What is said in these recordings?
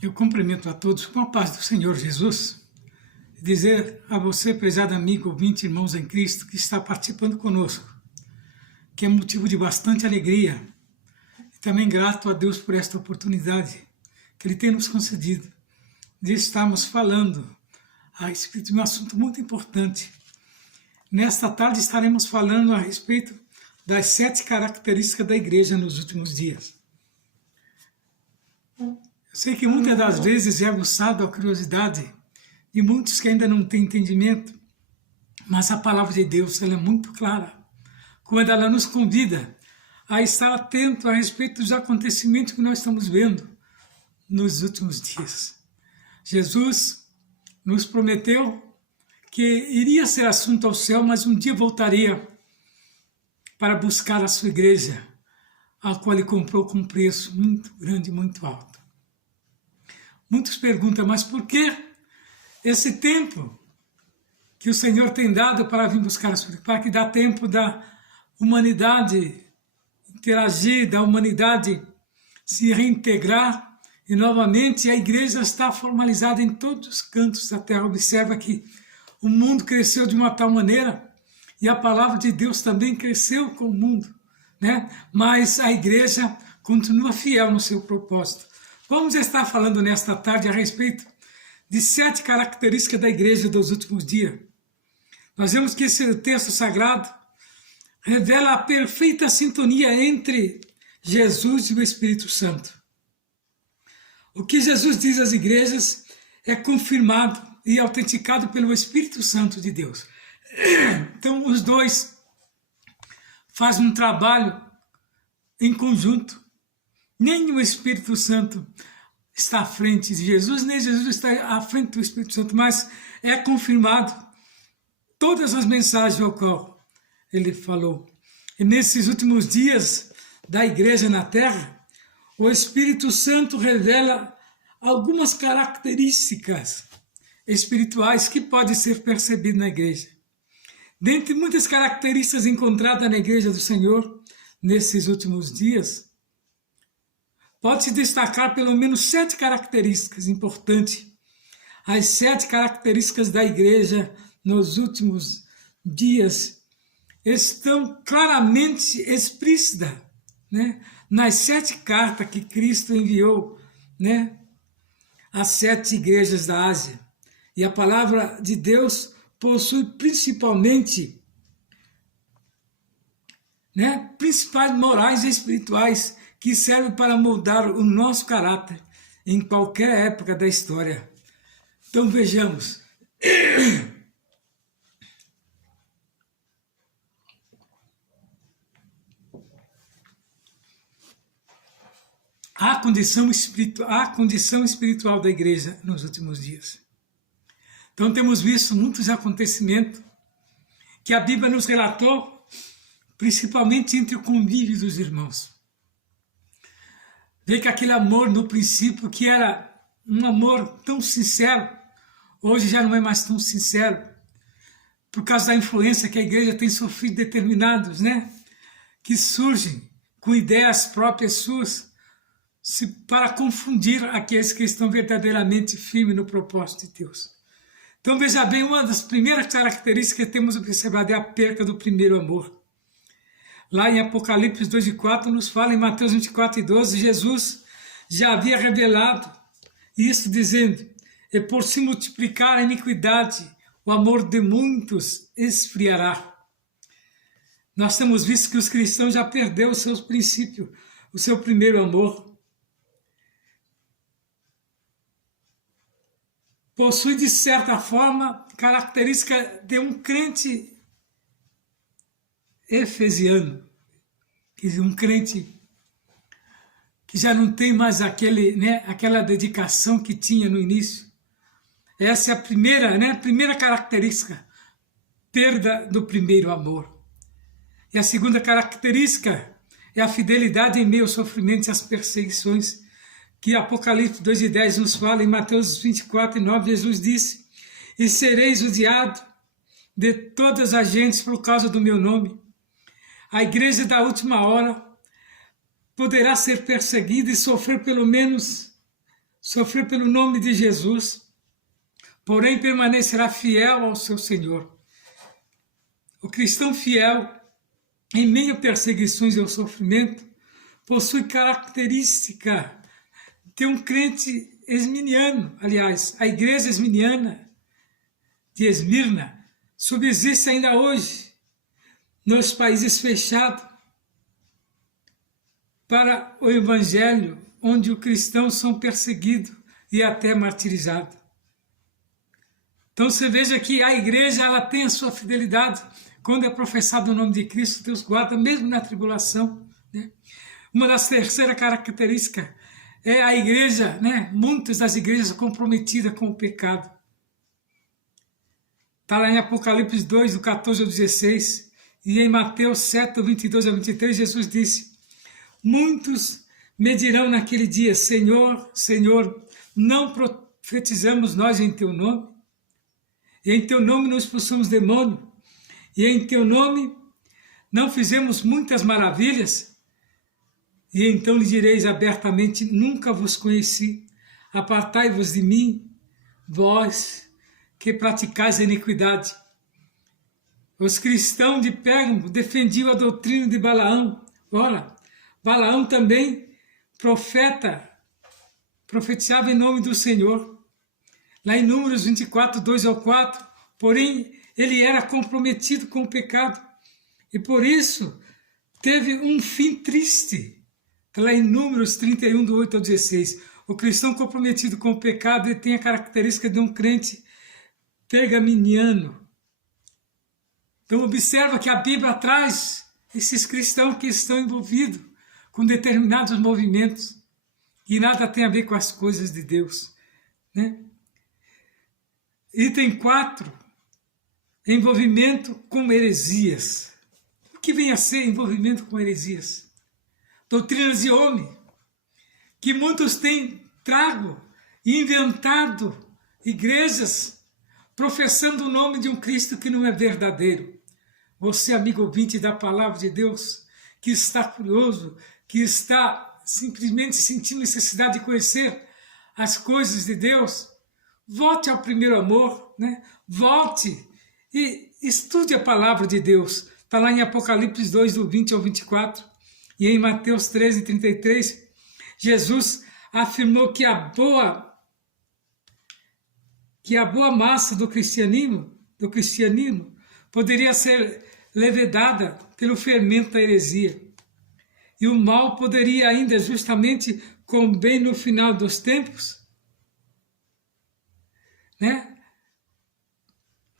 Eu cumprimento a todos com a paz do Senhor Jesus. Dizer a você, prezado amigo, ouvinte, irmãos em Cristo, que está participando conosco, que é motivo de bastante alegria e também grato a Deus por esta oportunidade que Ele tem nos concedido de estarmos falando a respeito de um assunto muito importante. Nesta tarde estaremos falando a respeito das 7 características da igreja nos últimos dias. Eu sei que muitas das vezes é aguçado a curiosidade de muitos que ainda não têm entendimento, mas a palavra de Deus ela é muito clara, quando ela nos convida a estar atento a respeito dos acontecimentos que nós estamos vendo nos últimos dias. Jesus nos prometeu que iria ser assunto ao céu, mas um dia voltaria para buscar a sua igreja, a qual ele comprou com um preço muito grande, muito alto. Muitos perguntam, mas por que esse tempo que o Senhor tem dado para vir buscar a sua igreja? Para que dá tempo da humanidade interagir, da humanidade se reintegrar, e novamente a igreja está formalizada em todos os cantos da terra. Observa que o mundo cresceu de uma tal maneira, e a palavra de Deus também cresceu com o mundo, né? Mas a igreja continua fiel no seu propósito. Vamos estar falando nesta tarde a respeito de 7 características da igreja dos últimos dias. Nós vemos que esse texto sagrado revela a perfeita sintonia entre Jesus e o Espírito Santo. O que Jesus diz às igrejas é confirmado e autenticado pelo Espírito Santo de Deus. Então, os dois fazem um trabalho em conjunto. Nem o Espírito Santo está à frente de Jesus, nem Jesus está à frente do Espírito Santo, mas é confirmado. Todas as mensagens ao qual ele falou. E nesses últimos dias da igreja na terra, o Espírito Santo revela algumas características espirituais que podem ser percebidas na igreja. Dentre muitas características encontradas na igreja do Senhor nesses últimos dias, pode-se destacar pelo menos 7 características importantes. As 7 características da igreja nos últimos dias estão claramente explícitas, né, nas 7 cartas que Cristo enviou, né, às 7 igrejas da Ásia. E a palavra de Deus possui principalmente, né, principais morais e espirituais que servem para moldar o nosso caráter em qualquer época da história. Então vejamos. A condição espiritual da igreja nos últimos dias. Então temos visto muitos acontecimentos que a Bíblia nos relatou, principalmente entre o convívio dos irmãos. Vê que aquele amor no princípio, que era um amor tão sincero, hoje já não é mais tão sincero, por causa da influência que a igreja tem sofrido determinados, né, que surgem com ideias próprias suas, para confundir aqueles que estão verdadeiramente firmes no propósito de Deus. Então veja bem, uma das primeiras características que temos observado é a perca do primeiro amor. Lá em Apocalipse 2:4 nos fala, em Mateus 24:12, Jesus já havia revelado isso dizendo, e por se multiplicar a iniquidade, o amor de muitos esfriará. Nós temos visto que os cristãos já perderam os seus princípios, o seu primeiro amor. Possui, de certa forma, característica de um crente efesiano, um crente que já não tem mais aquela dedicação que tinha no início. Essa é a primeira característica, perda do primeiro amor. E a segunda característica é a fidelidade em meio aos sofrimentos e às perseguições, que Apocalipse 2:10 nos fala. Em Mateus 24:9, Jesus disse, e sereis odiados de todas as gentes por causa do meu nome. A igreja da última hora poderá ser perseguida e sofrer pelo menos sofreu pelo nome de Jesus, porém permanecerá fiel ao seu Senhor. O cristão fiel, em meio a perseguições e ao sofrimento, possui característica de um crente esminiano. Aliás, a igreja esminiana de Esmirna subsiste ainda hoje nos países fechados para o evangelho, onde os cristãos são perseguidos e até martirizados. Então você veja que a igreja ela tem a sua fidelidade. Quando é professado o nome de Cristo, Deus guarda mesmo na tribulação, né? Uma das terceiras características é a igreja, né? Muitas das igrejas comprometidas com o pecado. Está lá em Apocalipse 2, do 14 ao 16, e em Mateus 7, do 22 ao 23, Jesus disse: muitos me dirão naquele dia, Senhor, Senhor, não profetizamos nós em teu nome? E em teu nome não expulsamos demônio? E em teu nome não fizemos muitas maravilhas? E então lhe direis abertamente, nunca vos conheci, apartai-vos de mim, vós que praticais a iniquidade. Os cristãos de Pérgamo defendiam a doutrina de Balaão. Ora, Balaão também profetizava em nome do Senhor. Lá em Números 24, 2 ao 4, porém ele era comprometido com o pecado e por isso teve um fim triste. Lá em Números 31, do 8 ao 16, o cristão comprometido com o pecado ele tem a característica de um crente pergaminiano. Então observa que a Bíblia traz esses cristãos que estão envolvidos com determinados movimentos e nada tem a ver com as coisas de Deus, né? Item 4, envolvimento com heresias. O que vem a ser envolvimento com heresias? Doutrinas de homem, que muitos têm trago e inventado igrejas professando o nome de um Cristo que não é verdadeiro. Você, amigo ouvinte da palavra de Deus, que está curioso, que está simplesmente sentindo necessidade de conhecer as coisas de Deus, volte ao primeiro amor, né? Volte e estude a palavra de Deus. Está lá em Apocalipse 2, do 20 ao 24, e em Mateus 13, 33, Jesus afirmou que a boa massa do cristianismo poderia ser levedada pelo fermento da heresia. E o mal poderia ainda, justamente com bem no final dos tempos, né,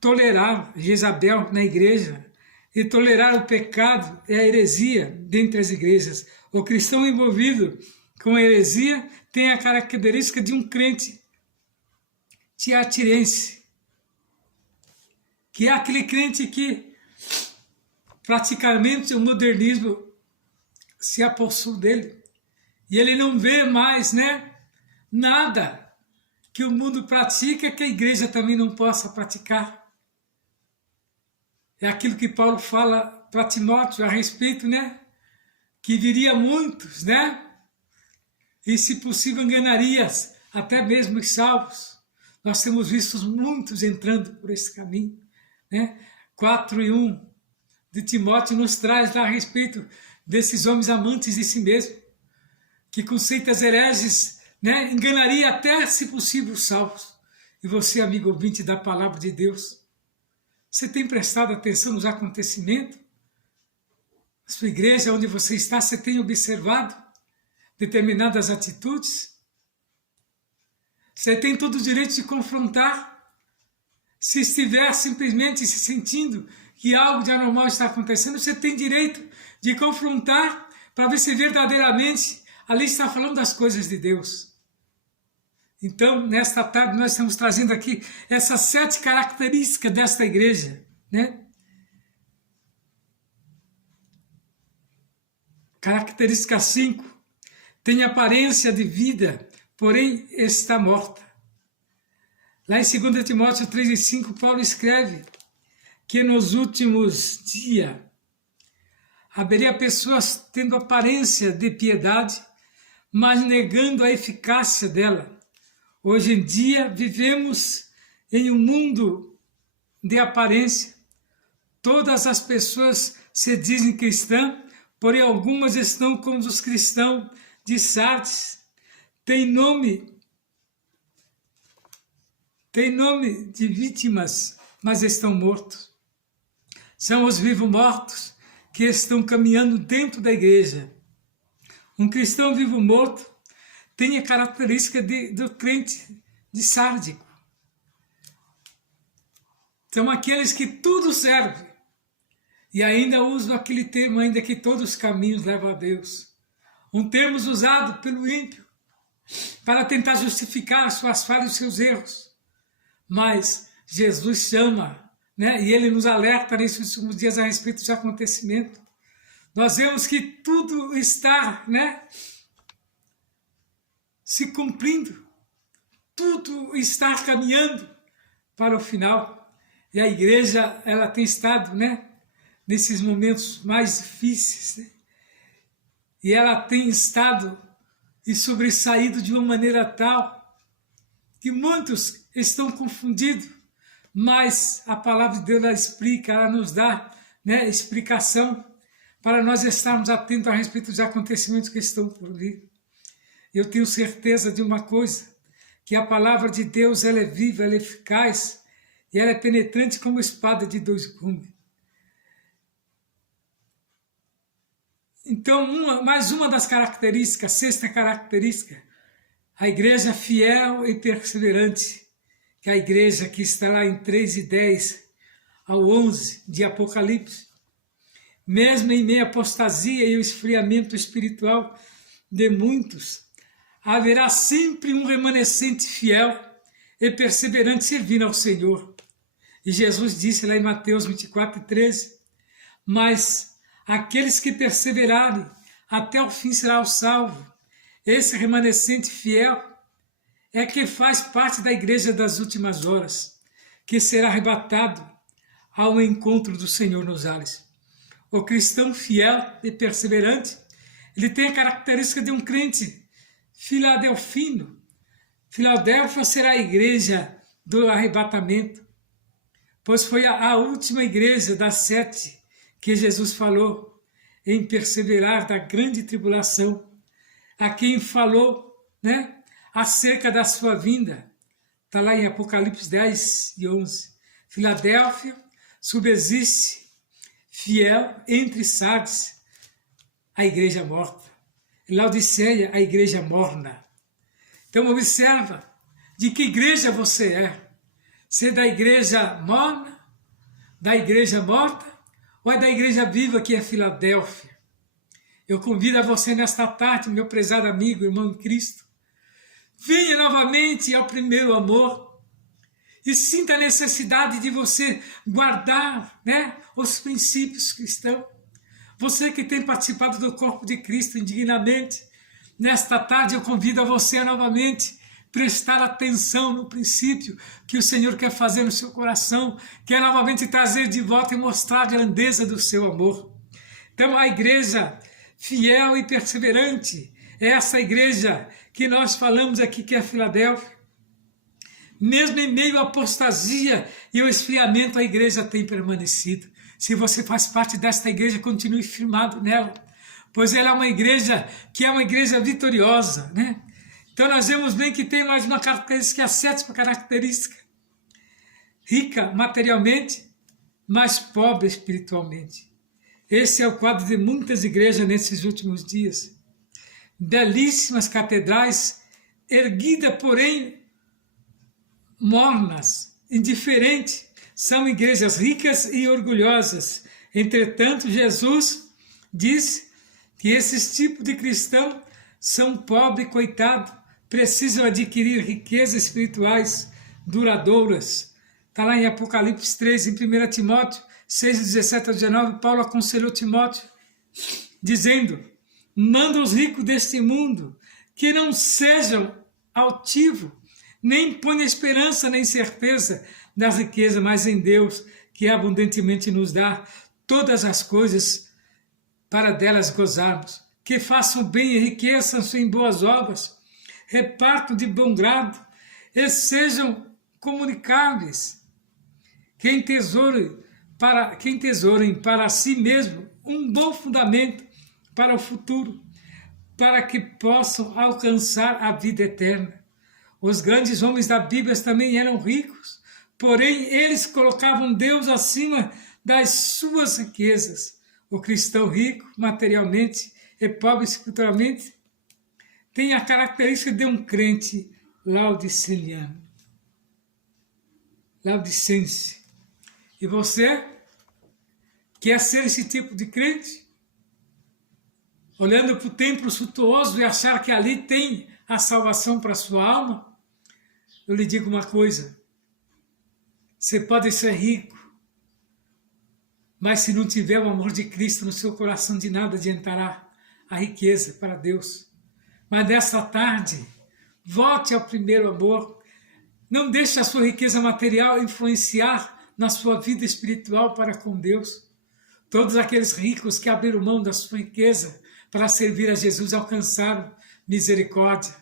tolerar Jezabel na igreja e tolerar o pecado e a heresia dentre as igrejas. O cristão envolvido com a heresia tem a característica de um crente tiatirense, que é aquele crente que praticamente o modernismo se apossou dele e ele não vê mais, né, nada que o mundo pratica que a igreja também não possa praticar. É aquilo que Paulo fala para Timóteo a respeito, né, que viria muitos, né, e se possível enganarias até mesmo os salvos. Nós temos visto muitos entrando por esse caminho, né? 4:1 de Timóteo nos traz lá a respeito desses homens amantes de si mesmo, que com seitas hereges, né, enganaria até, se possível, os salvos. E você, amigo ouvinte da palavra de Deus, você tem prestado atenção nos acontecimentos? Na sua igreja, onde você está, você tem observado determinadas atitudes? Você tem todo o direito de confrontar. Se estiver simplesmente se sentindo que algo de anormal está acontecendo, você tem direito de confrontar para ver se verdadeiramente ali está falando das coisas de Deus. Então, nesta tarde, nós estamos trazendo aqui essas 7 características desta igreja, né? Característica 5. Tem aparência de vida, porém está morta. Lá em 2 Timóteo 3:5, Paulo escreve que nos últimos dias haveria pessoas tendo aparência de piedade, mas negando a eficácia dela. Hoje em dia vivemos em um mundo de aparência. Todas as pessoas se dizem cristãs, porém algumas estão como os cristãos de Sardes. Tem nome de vítimas, mas estão mortos. São os vivos mortos que estão caminhando dentro da igreja. Um cristão vivo morto tem a característica do crente de sárdico. São aqueles que tudo serve. E ainda usam aquele termo, ainda que todos os caminhos levam a Deus. Um termo usado pelo ímpio para tentar justificar as suas falhas e os seus erros. Mas Jesus chama, né? E ele nos alerta nesses últimos dias a respeito dos acontecimentos. Nós vemos que tudo está, né, se cumprindo. Tudo está caminhando para o final. E a igreja, ela tem estado, né, nesses momentos mais difíceis, né? E ela tem estado e sobressaído de uma maneira tal que muitos estão confundidos, mas a palavra de Deus ela explica, ela nos dá, né, explicação para nós estarmos atentos a respeito dos acontecimentos que estão por vir. Eu tenho certeza de uma coisa, que a palavra de Deus ela é viva, ela é eficaz e ela é penetrante como espada de dois gumes. Então, mais uma das características, sexta característica, a igreja fiel e perseverante, que é a igreja que está lá em 3:10 ao 11 de Apocalipse. Mesmo em meio à apostasia e o esfriamento espiritual de muitos, haverá sempre um remanescente fiel e perseverante servindo ao Senhor. E Jesus disse lá em Mateus 24:13, mas aqueles que perseverarem até o fim serão salvos. Esse remanescente fiel é que faz parte da igreja das últimas horas, que será arrebatado ao encontro do Senhor nos ares. O cristão fiel e perseverante, ele tem a característica de um crente filadelfino. Filadélfia será a igreja do arrebatamento, pois foi a última igreja das 7 que Jesus falou em perseverar da grande tribulação, a quem falou, né, acerca da sua vinda. Está lá em Apocalipse 10:11. Filadélfia subsiste fiel entre Sardes, a igreja morta. E Laodiceia, a igreja morna. Então observa de que igreja você é. Se é da igreja morna, da igreja morta, ou é da igreja viva que é Filadélfia? Eu convido a você nesta tarde, meu prezado amigo, irmão em Cristo, venha novamente ao primeiro amor e sinta a necessidade de você guardar, né, os princípios cristãos. Você que tem participado do corpo de Cristo indignamente, nesta tarde eu convido a você novamente prestar atenção no princípio que o Senhor quer fazer no seu coração, quer novamente trazer de volta e mostrar a grandeza do seu amor. Então a igreja fiel e perseverante é essa igreja que nós falamos aqui, que é a Filadélfia. Mesmo em meio à apostasia e ao esfriamento, a igreja tem permanecido. Se você faz parte desta igreja, continue firmado nela, pois ela é uma igreja que é uma igreja vitoriosa, né? Então nós vemos bem que tem mais uma característica, a sétima característica: rica materialmente, mas pobre espiritualmente. Esse é o quadro de muitas igrejas nesses últimos dias. Belíssimas catedrais, erguidas, porém mornas, indiferentes. São igrejas ricas e orgulhosas. Entretanto, Jesus diz que esses tipos de cristãos são pobres, coitados, precisam adquirir riquezas espirituais duradouras. Está lá em Apocalipse 3, em 1 Timóteo 6:17-19, Paulo aconselhou Timóteo, dizendo: manda os ricos deste mundo que não sejam altivos, nem ponham esperança nem certeza das riquezas, mas em Deus, que abundantemente nos dá todas as coisas para delas gozarmos. Que façam bem, enriqueçam-se em boas obras, repartam de bom grado, e sejam comunicáveis. Quem tesourem para si mesmo um bom fundamento para o futuro, para que possam alcançar a vida eterna. Os grandes homens da Bíblia também eram ricos, porém eles colocavam Deus acima das suas riquezas. O cristão rico, materialmente, e pobre espiritualmente, tem a característica de um crente laodiceano. Laodicense. E você quer ser esse tipo de crente? Olhando para o templo suntuoso e achar que ali tem a salvação para a sua alma? Eu lhe digo uma coisa, você pode ser rico, mas se não tiver o amor de Cristo no seu coração, de nada adiantará a riqueza para Deus. Mas nessa tarde, volte ao primeiro amor, não deixe a sua riqueza material influenciar na sua vida espiritual para com Deus. Todos aqueles ricos que abriram mão da sua riqueza para servir a Jesus alcançaram misericórdia.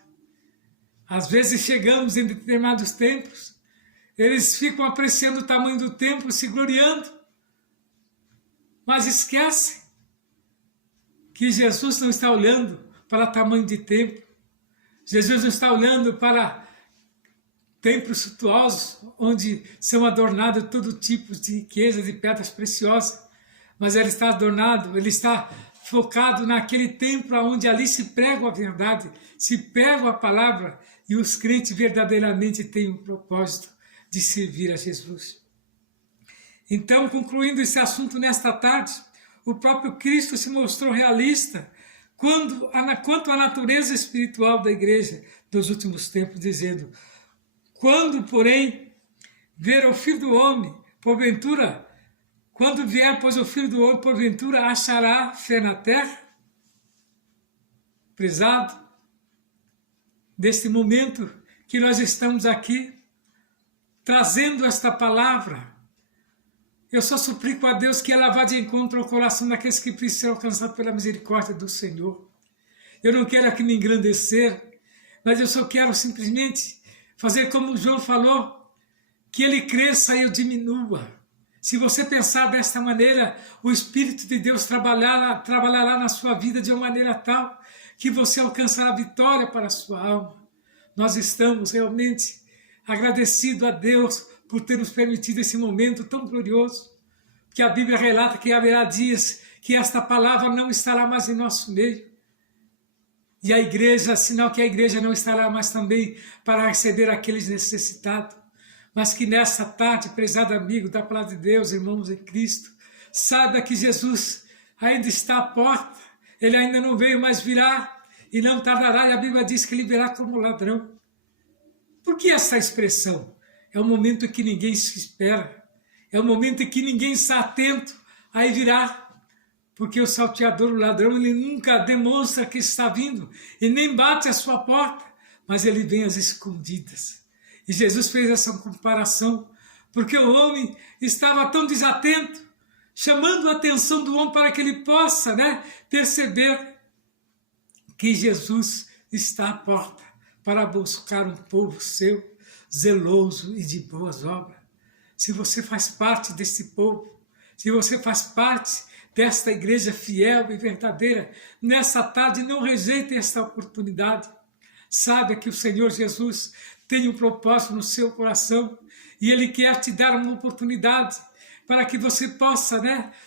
Às vezes chegamos em determinados templos, eles ficam apreciando o tamanho do templo, se gloriando, mas esquecem que Jesus não está olhando para o tamanho de templo. Jesus não está olhando para templos suntuosos, onde são adornados todo tipo de riquezas e pedras preciosas, mas ele está adornado, ele está focado naquele templo onde ali se prega a verdade, se prega a palavra, e os crentes verdadeiramente têm um propósito de servir a Jesus. Então, concluindo esse assunto nesta tarde, o próprio Cristo se mostrou realista quanto à natureza espiritual da igreja dos últimos tempos, dizendo: quando, porém, ver o Filho do Homem, porventura, quando vier, pois, o Filho do Homem, porventura, achará fé na terra? Prezado, neste momento que nós estamos aqui, trazendo esta palavra, eu só suplico a Deus que ela vá de encontro ao coração daqueles que precisam ser alcançados pela misericórdia do Senhor. Eu não quero aqui me engrandecer, mas eu só quero simplesmente fazer como o João falou, que ele cresça e eu diminua. Se você pensar desta maneira, o Espírito de Deus trabalhará na sua vida de uma maneira tal que você alcançará a vitória para a sua alma. Nós estamos realmente agradecidos a Deus por ter nos permitido esse momento tão glorioso, que a Bíblia relata que haverá dias que esta palavra não estará mais em nosso meio. E a igreja, sinal que a igreja não estará mais também para receber aqueles necessitados. Mas que nessa tarde, prezado amigo da palavra de Deus, irmãos em Cristo, saiba que Jesus ainda está à porta, ele ainda não veio, mas virá e não tardará, e a Bíblia diz que ele virá como ladrão. Por que essa expressão? É um momento em que ninguém se espera, é um momento em que ninguém está atento, aí virá. Porque o salteador, o ladrão, ele nunca demonstra que está vindo, e nem bate a sua porta, mas ele vem às escondidas. E Jesus fez essa comparação, porque o homem estava tão desatento, chamando a atenção do homem para que ele possa, perceber que Jesus está à porta para buscar um povo seu, zeloso e de boas obras. Se você faz parte desse povo, se você faz parte desta igreja fiel e verdadeira, nessa tarde não rejeite esta oportunidade. Saiba que o Senhor Jesus tem um propósito no seu coração e Ele quer te dar uma oportunidade para que você possa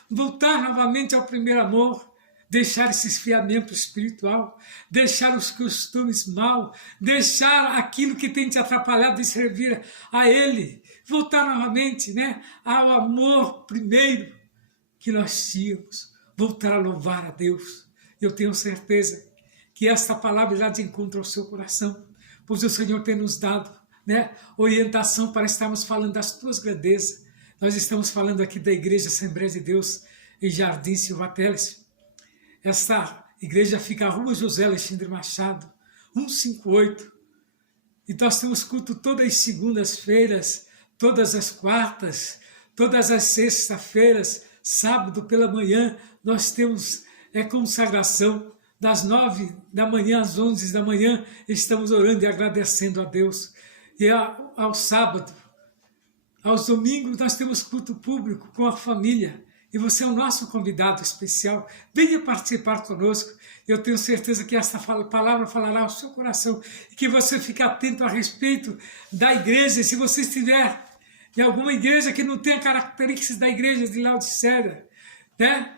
voltar novamente ao primeiro amor, deixar esse esfriamento espiritual, deixar os costumes maus, deixar aquilo que tem te atrapalhado de servir a Ele, voltar novamente ao amor primeiro que nós tínhamos, voltar a louvar a Deus. Eu tenho certeza que esta palavra irá de encontro ao seu coração, pois o Senhor tem nos dado orientação para estarmos falando das tuas grandezas. Nós estamos falando aqui da Igreja Assembleia de Deus em Jardim Silva Teles. Esta igreja fica na Rua José Alexandre Machado, 158. E nós temos culto todas as segundas-feiras, todas as quartas, todas as sextas-feiras, sábado pela manhã, nós temos consagração. Das 9 da manhã às 11 da manhã, estamos orando e agradecendo a Deus. E ao sábado, aos domingos, nós temos culto público com a família. E você é o nosso convidado especial. Venha participar conosco. Eu tenho certeza que esta palavra falará ao seu coração. E que você fique atento a respeito da igreja. Se você estiver em alguma igreja que não tenha características da igreja de Laodiceia, né?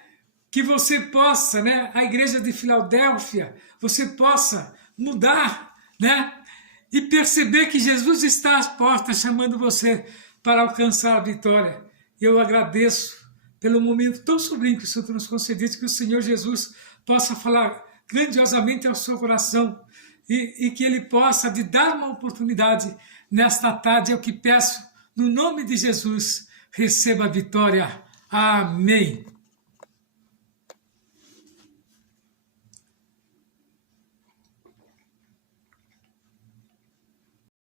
Que você possa, né? A igreja de Filadélfia, você possa mudar, né? E perceber que Jesus está às portas chamando você para alcançar a vitória. Eu agradeço pelo momento tão sublime que o Senhor nos concedeu, que o Senhor Jesus possa falar grandiosamente ao seu coração e que Ele possa te dar uma oportunidade nesta tarde. É o que peço, no nome de Jesus, receba a vitória. Amém.